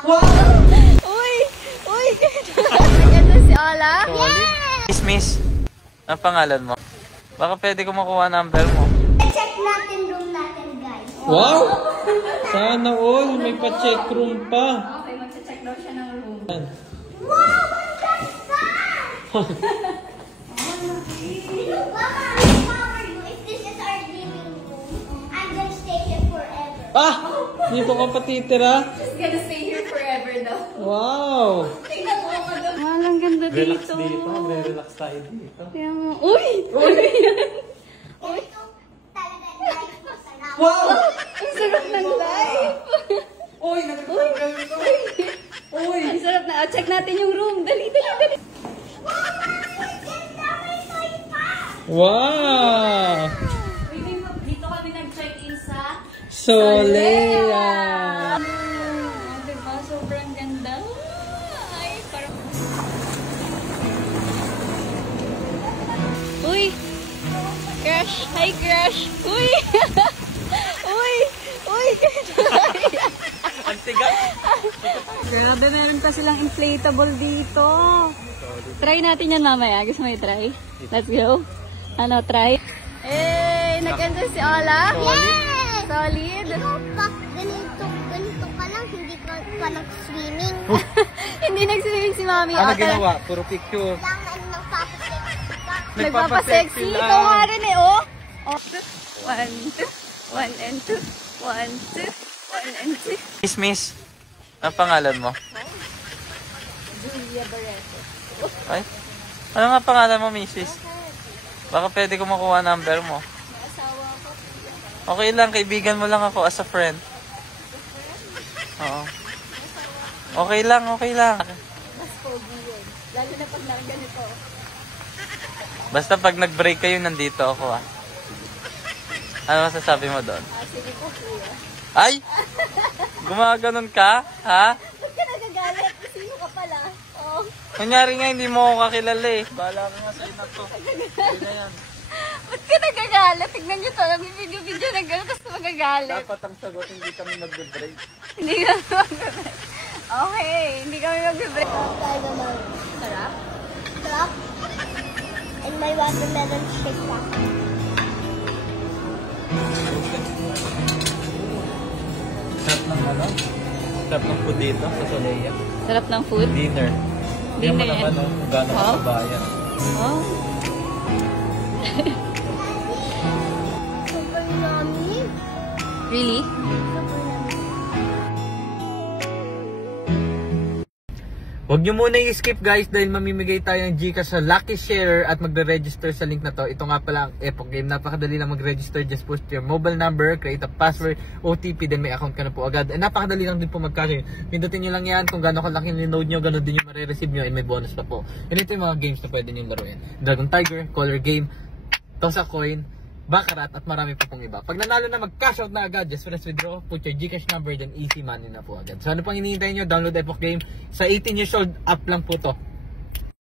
Wow! Uy! Uy! Ganda si Ola. Yes! Miss, ang pangalan mo? Baka pwede ko makuha number mo. Check natin room natin, guys. Wow! Sana all, may pa-check room pa. Okay, mag-check daw siya ng room. Wow! What's that sound? Look, Mama, how are you? If this is our living room, I'm gonna stay here forever. Ah! Dito ka pa titira? Just gonna stay here forever daw. Wow! Tingnan mo ako daw. Walang ganda Relax dito. dito, relax tayo dito. Kaya mo, uy! Uy! Ito talaga life masarap. Wow! Ang sarap ng life! Uy! Nagtanggal ito! Uy! Ang sarap na. Check natin yung room. Dali, dali, dali. Wow! Dito kami nag-check-in sa Solea! Diba? Sobrang ganda. Ay, parang... Uy! Crush! Hi, crush! Uy! Uy! Uy! Ang tigas! Grabe, meron pa silang inflatable dito. Try natin yan mamaya. Gusto mo i-try? Let's go. Ano, try? Eh, nag-enter si Ola. Yes! Solid. Ganito ka lang, hindi ka pa nag-swimming. Hindi nag-swimming si Mami. Ano Okay. ginawa? Puro picture. Lang nagpapasexy ka. Nagpapasexy. lang. Ikaw nga rin eh, oh. 1, 2, 1 and 2, 1, 2, 1 and 2. Miss, ang pangalan mo? Julia Barreto. Ay? Ano nga pangalan mo, Mrs.? Baka pwede ko makuha number mo. Asawa ko. Okay lang, kaibigan mo lang ako as a friend. Oo. Okay lang, okay lang. Mas pogi yun. Lalo na pag ganito. Basta pag nag-break kayo, nandito ako ah. Ano masasabi mo doon? Sige po, kuya. Ay! Gumaganon ka? Ha? Ba't ka nagagalit? Sino ka pala? Oh. Kunyari nga, hindi mo ako kakilala eh. Bahala ka nga sa'yo na to. Hindi na yan. Ba't ka nagagalit? Tignan nyo to. Nag-video na gano'n, tapos magagalit. Dapat ang sagot, hindi kami nag-break. Hindi kami mag-break. Okay, hindi kami mag-break. Sarap? Sarap. And my watermelon shake pa. Sarap ng ano? Sarap ng food dito sa Solea. Sarap ng food? Dinner. Hindi mo Dinner naman yan. kung gano'n Oh? kabayan. Oh. Super yummy. Really? Huwag nyo muna i-skip guys dahil mamimigay tayo ng Gcash sa Lucky Share at magre-register sa link na to. Ito nga pala ang Epoch Game. Napakadali lang mag-register. Just post your mobile number, create a password, OTP, then may account ka na po agad. And napakadali lang din po mag-cash. Pindutin nyo lang yan kung gano'n kalaki yung load nyo, gano'n din yung marireceive nyo and may bonus pa po. And ito yung mga games na pwede nyo laruin. Dragon Tiger, Color Game, Toss a Coin, Baccarat at marami pa pong iba. Pag nanalo na mag-cash out na agad, just press withdraw, put your Gcash number, then easy money na po agad. So ano pang hinihintay nyo? Download Epoch Game. Sa 18 years old, up lang po to.